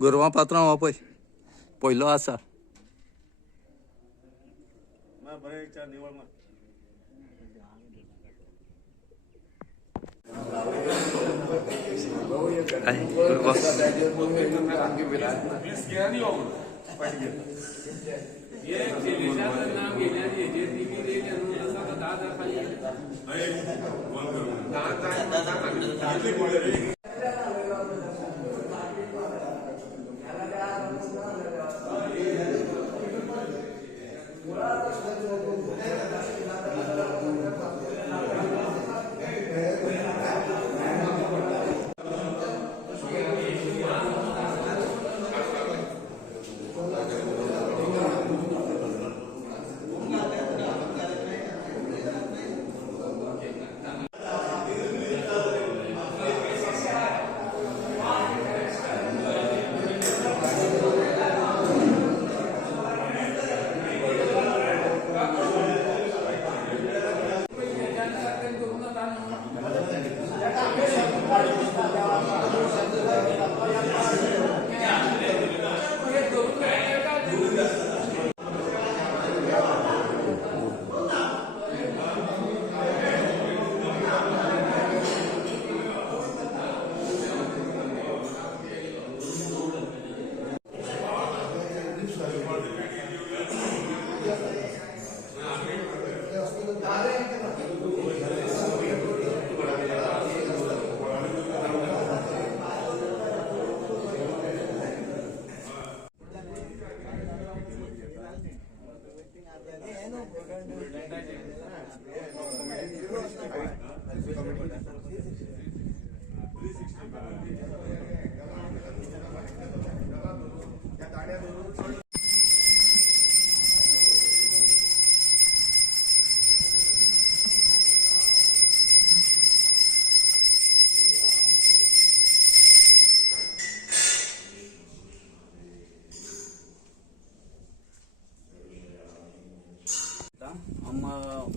गोरवां पात्रांव हो पळय पयलो आसा.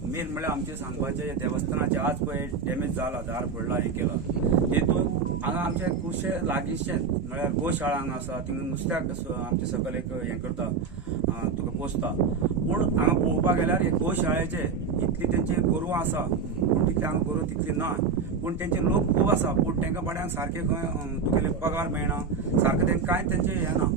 मेन म्हळ्यार आमचे सांगपाचे देवस्थानाचे आज पळय डॅमेज जाला, दार फोडला, हें केलां हेतून हांगा आमचे खुबशे लागींचें म्हळ्यार गोशाळा हांगा आसा, थिंगा नुस्त्याक आमचे सकयल एक हें करता, तुका पोसता. पूण हांगा पळोवपाक गेल्यार हे गोशाळेचे इतली तेंची गोरवां आसा पूण तितली हांगा गोरवां तितली ना. पूण तेंचे लोक खूब आसा पूण तेंका बाड्यांक सारके खंय तुगेले पगार मेळना, सारकें तेंकां कांय तेंचे हें ना.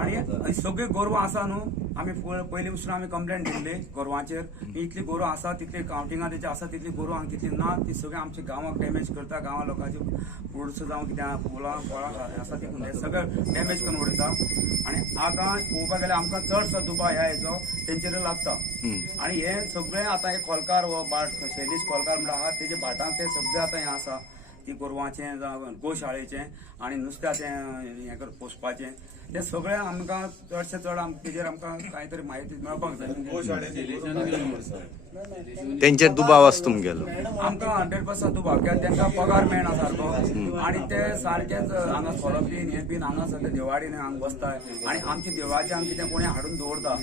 आनी सगळी गोरवां आसा न्हू, आमी पयलीं वचून आमी कंप्लेंट दिल्ली गोरवांचेर. इतली गोरवां आसा तितली कावंटिंगां तेची आसा तितली गोरवां हांगा तितली ना, ती सगळी आमच्या गांवाक डॅमेज करता, गांवां लोकांची फ्रुट्स जावं कितें फुलां फळां आसा ती सगळें डॅमेज करून उडयता. आनी आतां पळोवपाक गेल्यार आमकां चडसो दुबाव ह्या हेचो तेंचेर लागता. आनी हे सगळें आतां हे खोलकार हो बाट शैलीश खोलकार म्हणटा आहा तेजे भाटांक ते सगळें आतां हें आसा ती गोरवांचें जावं गोशाळेचें आनी नुस्त्याचें हें पोसपाचें तें सगळें आमकां चडशें चड तेजेर आमकां कांय तरी म्हायती मेळपाक जाय. तेंचेर दुबाव आसा तुमगेलो? आमकां 100% दुबाव, कित्याक तांकां पगार मेळना सारको आनी ते सारकेच हांगा खोलपीन हें बीन हांगा सगळें देवाडीन हांगा बसताय आनी आमच्या देवाचें हांगा कितें कोणें हाडून दवरता,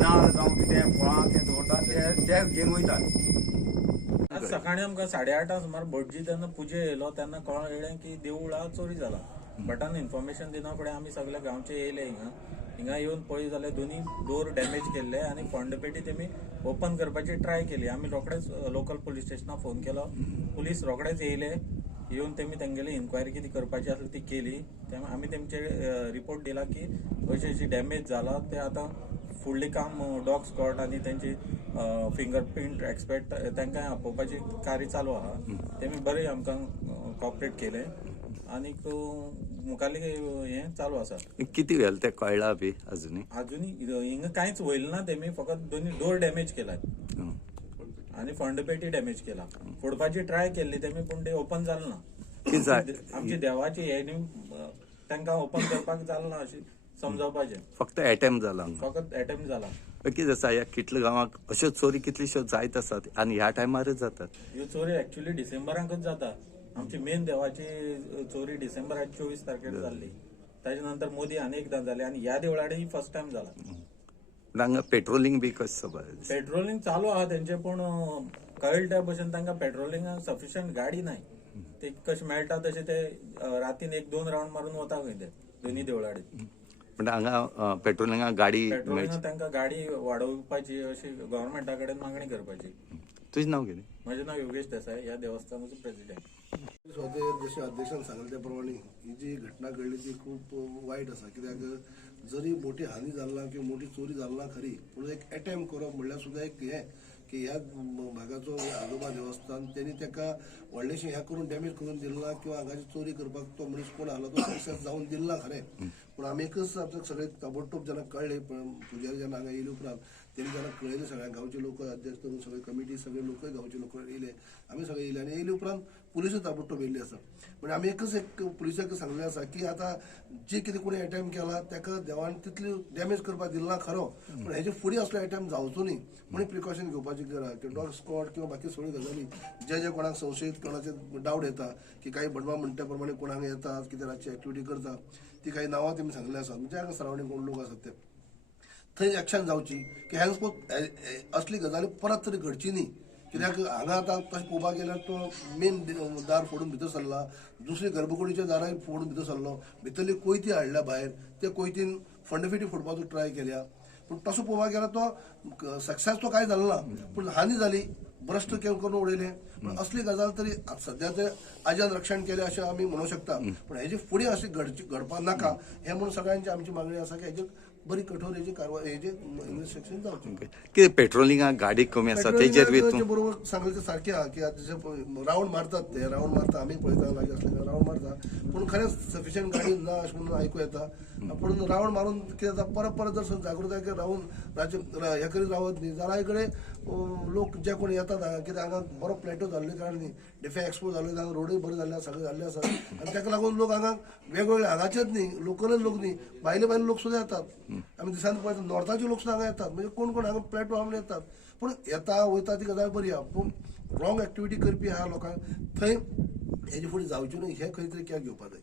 नाल्ल जावं कितें फळां तें दवरता ते घेवन वयतात. आज सकाळी आमकां 8:30 सुमार भटजी तेन्ना पुजे येयलो तेन्ना कळ्ळें की देवळा चोरी जाला. भटान इन्फॉर्मेशन दिना फुडें आमी सगळे गांवचे येयले हिंगा येवन पळय जाल्यार दोनी डोर डॅमेज केल्ले आनी फ्रंट पेटी तेमी ओपन करपाची ट्राय केली. आमी रोखडेच लोकल पुलीस स्टेशनाक फोन केलो, पुलीस रोखडेच येयले, येवन तेमी तेंगेली इन्क्वायरी कितें करपाची आसली ती केली. आमी तेमचे रिपोर्ट दिला की अशी डॅमेज जाला, ते आतां फुडली काम डॉग स्क्वॉड आनी तेंची फिंगरप्रिंट एक्सपर्ट तांकां आपोवपाची कार्य चालू आहा. तेमी बरें आमकां कॉपरेट केले आनीक मुखाल्ली हें चालू आसा. किती वेळ ते कळला बी अजुनी हिंगा कांयच वयलें ना, तेमी फकत दोनी डोर डॅमेज केल्यात आनी फ्रंट पेटी डॅमेज केला. फोडपाची ट्राय केल्ली तेमी पूण ते ओपन जालें ना. आमची देवाची हे तांकां ओपन करपाक जालें ना अशी समजावपाचें. फक्त अटेम्प्ट जाला? फकत अटेम्प्ट जाला. कितें आसा ह्या कितल्या गांवांक अश्यो चोरी कितल्योश्यो जायत आसात आनी ह्या टायमारच जातात? ह्यो चोरी एक्चुअली डिसेंबरांकच जाता. आमची मेन देवाची चोरी डिसेंबर 24 तारखेर जाल्ली, ताजे नंतर मोदी आनी एकदां जाले आनी ह्या देवळाडे ही फर्स्ट टायम जाला. हांगा पेट्रोलिंग बी कशें? पेट्रोलिंग चालू आहा तेंचे, पूण कळ्ळे त्या भशेन तांकां पेट्रोलिंगाक सफिशियंट गाडी नाय. ते कशें मेळटा तशें ते रातीन 1-2 राउंड मारून वता खंय ते दोन्ही देवळाडे. पण हांगा पेट्रोलिंगा गाडी पेट्रोलिंगा तांकां गाडी वाडोवपाची अशी गव्हर्नमेंटा कडेन मागणी करपाची. तुझें नाव कितें? म्हजें नाव योगेश देसाय, ह्या देवस्थानाचो प्रेसिडेंट. स्वतः जशें अध्यक्षान सांगले त्या प्रमाणे ही जी घटना घडली ती खूप वायट आसा. कित्याक जरी मोठी हानी जालना किंवा मोठी चोरी जालना खरी, पूण एक अटेम्प्ट करप म्हणल्यार सुद्दां एक हें की ह्या भागाचो आजोबा देवस्थान त्यांनी ताका व्हडलेशें हें करून डॅमेज करून दिलना किंवा हांगाची चोरी करपाक तो मनीस कोण आसलो तो सक्सेस जावन दिलना खरें. पूण आमी एकच आमचे सगळे ताबडतोब जेन्ना कळ्ळें पुजारी जेन्ना हांगा येयले उपरांत तेणी जेन्ना कळयलें सगळ्यांक गांवचे लोक अध्यक्ष करून सगळे कमिटी सगळे लोकय गांवचे लोक येयले, आमी सगळे येयले आनी येयले उपरांत पुलिसूय ताबडतोब येयल्ली आसा. म्हणजे आमी एकच एक पुलिसाक सांगलें आसा की आतां जे कितें कोणी अटेम्प्ट केला ताका देवान तितली डॅमेज करपाक दिलना खरो, पूण हेजे फुडें असलो अटेम्प्ट जावचो न्ही म्हणून प्रिकॉशन घेवपाची गरज आहा. डॉग स्क्वॉड किंवा बाकी सगळ्यो गजाली जे कोणाक संशयीत कोणाचे डावट येता की काही बडवा म्हणटा प्रमाणे कोण हांगा येतात कितें रातची एक्टिविटी करता ती काही नांवां तेमी सांगले आसात. म्हणजे हांगा सरावंडींग कोण लोक आसात ते थंय एक्शन जावची की हेन्स असली गजाली परत तरी घडची न्ही. कित्याक हांगा आतां तशें पळोवपाक गेल्यार तो मेन दार फोडून भितर सरला, दुसरी गर्भकुडीच्या दाराय फोडून भितर सरलो, भितरली कोयती हाडल्या भायर, त्या कोयतीन फंडफिटी फोडपाचो ट्राय केल्या. पूण तसो पळोवपाक गेल्यार तो सक्सेस तो कांय जालो ना, पूण हानी जाली, भ्रश्ट करून उडयलें. पूण असली गजाल तरी सध्या ते आजान रक्षण केलें अशें आमी म्हणूंक शकता. पूण हेजे फुडें अशें घडपाक नाका हें म्हणून सगळ्यांची आमची मागणी आसा की हेजे बरी कठोर हेजी कारवाय हेजे इन्व्हेस्टिगेशन जावचें. कितें पेट्रोलिंगा गाडी कमी आसा तेजेर बी तूं बरोबर सांगलें ते सारकें आहा की जशें राउंड मारतात ते राउंड मारता आमी पळयता लागीं असले राउंड मारता, पूण खरेंच सफिशियंट गाडी ना अशें म्हणून आयकूं येता. पूण राउंड मारून कितें जाता परत जर जागृताय रावन हे करीत रावत न्ही जाल्यार कडेन लोक जे कोण येतात हांगा कित्याक हांगा बरो प्लेटो जाल्ले कारण न्ही डिफे एक्सपो जाल्ले हांगा रोडूय बरे जाल्ले सगळे जाल्ले आसा आनी ताका लागून लोक हांगा वेगवेगळे हांगाचेच न्ही लोकलच लोक न्ही भायले लोक सुद्दां येतात. आमी दिसान पळयता नॉर्थाचे लोक सुद्दां हांगा येतात. म्हणजे कोण कोण हांगा प्लेटो हाडून येतात. पूण येता वयता ती गजाल बरी आहा, पूण रॉंग एक्टिविटी करपी ह्या लोकांक थंय हेजे फुडें जावची न्ही हें खंय तरी केअर घेवपाक जाय.